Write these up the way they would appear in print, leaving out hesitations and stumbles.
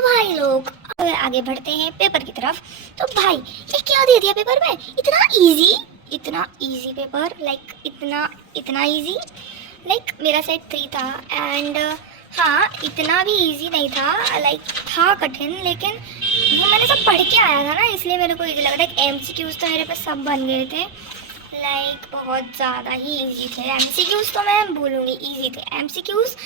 भाई लोग आगे बढ़ते हैं पेपर की तरफ। तो भाई ये क्या दे दिया पेपर में, इतना इजी पेपर, लाइक इतना इतना इजी। लाइक मेरा सेट 3 था एंड हाँ इतना भी इजी नहीं था, लाइक था कठिन, लेकिन वो मैंने सब पढ़ के आया था ना, इसलिए मेरे को इजी लग रहा है। एमसीक्यूज तो मेरे पे सब बन गए थे, लाइक बहुत ज़्यादा ही इजी थे। एमसीक्यूज तो मैं बोलूँगी इजी थे। MCQs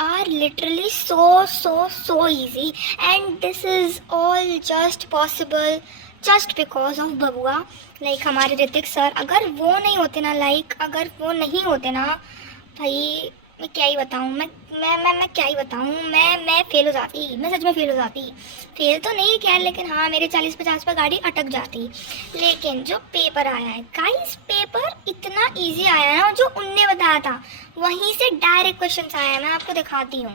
are literally so easy and this is all just possible just because of बबुआ, लाइक हमारे ऋतिक सर। अगर वो नहीं होते ना, अगर वो नहीं होते ना भाई, मैं क्या ही बताऊँ, मैं क्या ही बताऊँ, मैं फेल हो जाती, मैं सच में फेल हो जाती। फेल तो नहीं क्या, लेकिन हाँ मेरे 40-50 पर गाड़ी अटक जाती। लेकिन जो पेपर आया है गाइस, पेपर इतना इजी आया ना, जो उनने बताया था वहीं से डायरेक्ट क्वेश्चन आया है। मैं आपको दिखाती हूँ,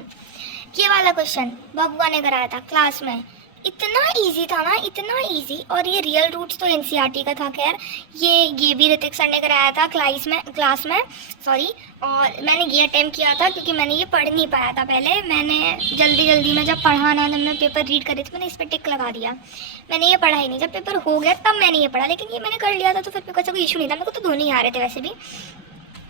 ये वाला क्वेश्चन बबुआ ने कराया था क्लास में, इतना इजी था ना, इतना इजी। और ये रियल रूट्स तो एनसीईआरटी का था। खैर ये भी ऋतिक सर ने कराया था क्लास में सॉरी। और मैंने ये अटेम्प्ट किया था क्योंकि मैंने ये पढ़ नहीं पाया था पहले। मैंने जल्दी में जब पढ़ा ना, मैं पेपर रीड कर रही थी, मैंने इस पर टिक लगा दिया, मैंने ये पढ़ा ही नहीं। जब पेपर हो गया तब मैंने ये पढ़ा, लेकिन ये मैंने कर लिया था तो फिर मेरे को कोई इशू नहीं था, मेरे को तो दोनों ही आ रहे थे वैसे भी।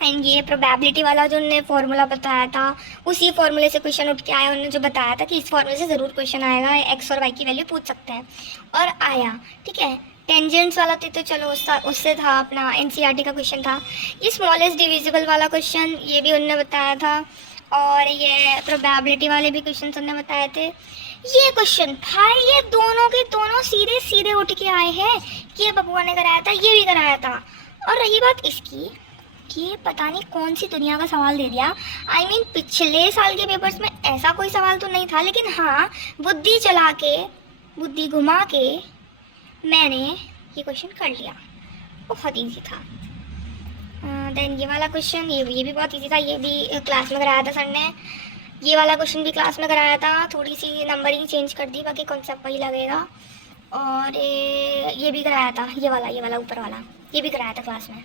एंड ये प्रोबेबिलिटी वाला जो उन्होंने फॉर्मूला बताया था, उसी फॉर्मूले से क्वेश्चन उठ के आया। उन्होंने जो बताया था कि इस फॉर्मूले से ज़रूर क्वेश्चन आएगा, एक्स और वाई की वैल्यू पूछ सकते हैं, और आया। ठीक है, टेंजेंट्स वाला तो चलो उससे था अपना एनसीईआरटी का क्वेश्चन था। ये स्मॉलेस्ट डिविजिबल वाला क्वेश्चन ये भी उन्होंने बताया था, और ये प्रोबेबिलिटी वाले भी क्वेश्चन उन्होंने बताए थे। ये क्वेश्चन भाई, ये दोनों के दोनों सीधे सीधे उठ के आए हैं। ये बबुआ ने कराया था, ये भी कराया था। और रही बात इसकी कि पता नहीं कौन सी दुनिया का सवाल दे दिया। I mean, पिछले साल के पेपर्स में ऐसा कोई सवाल तो नहीं था, लेकिन हाँ बुद्धि चला के, बुद्धि घुमा के मैंने ये क्वेश्चन कर लिया। बहुत इजी था। देन ये वाला क्वेश्चन, ये भी बहुत इजी था, ये भी क्लास में कराया था सर ने। ये वाला क्वेश्चन भी क्लास में कराया था, थोड़ी सी नंबरिंग चेंज कर दी, बाकी कॉन्सेप्ट वही लगेगा। और ये भी कराया था, ये वाला ऊपर वाला, ये भी कराया था क्लास में।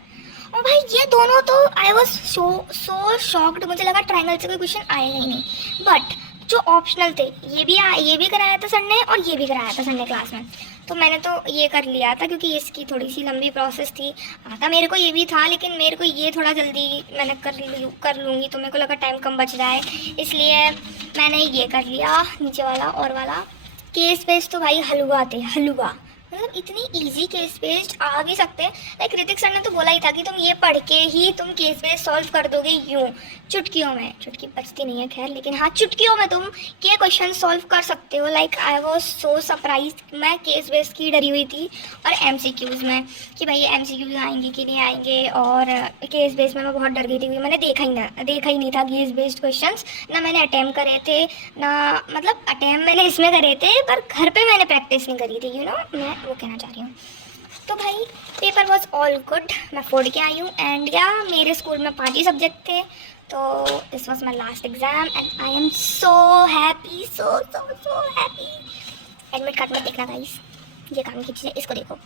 और भाई ये दोनों तो आई वॉज सो शॉक्ड, मुझे लगा ट्रायंगल से कोई क्वेश्चन आएगा ही नहीं। बट जो ऑप्शनल थे ये भी कराया था सर ने, और ये भी कराया था सर ने क्लास में। तो मैंने तो ये कर लिया था क्योंकि इसकी थोड़ी सी लंबी प्रोसेस थी। आता मेरे को ये भी था, लेकिन मेरे को ये थोड़ा जल्दी मैंने कर लूँगी, तो मेरे को लगा टाइम कम बच रहा है, इसलिए मैंने ये कर लिया नीचे वाला। और वाला केस बेस्ड तो भाई हलवा थे, हलवा, मतलब इतनी इजी केस बेस्ड आ भी सकते हैं। लाइक ऋतिक सर ने तो बोला ही था कि तुम ये पढ़ के ही तुम केस बेस्ड सॉल्व कर दोगे, यूँ चुटकियों में। चुटकी बचती नहीं है खैर, लेकिन हाँ चुटकियों में तुम ये क्वेश्चन सॉल्व कर सकते हो। Like I was so surprise, मैं केस बेस्ड की डरी हुई थी, और एमसीक्यूज में कि भाई एमसीक्यूज आएंगे कि नहीं आएंगे। और केस बेस्ड में मैं बहुत डर गई थी क्योंकि मैंने देखा ही नहीं था केस बेस्ड क्वेश्चन ना। मैंने अटैम्प्ट करे थे ना, मतलब अटैम्प्ट मैंने इसमें करे थे पर घर पर मैंने प्रैक्टिस नहीं करी थी, मैं वो कहना चाह रही हूँ। तो भाई पेपर वॉज ऑल गुड, मैं फोड़ के आई हूँ। एंड या मेरे स्कूल में 5 ही सब्जेक्ट थे, तो this was my last exam and I am so happy, so happy. Admit card में देखना गाइस, ये काम खींचिए, इसको देखो।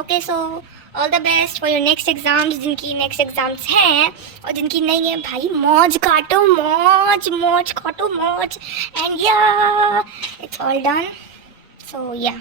Okay, so all the best for your next exams, जिनकी नेक्स्ट एग्जाम्स हैं, और जिनकी नहीं है भाई मौज काटो, मौज काटो, मौज। एंड या इट्स ऑल डन, सो या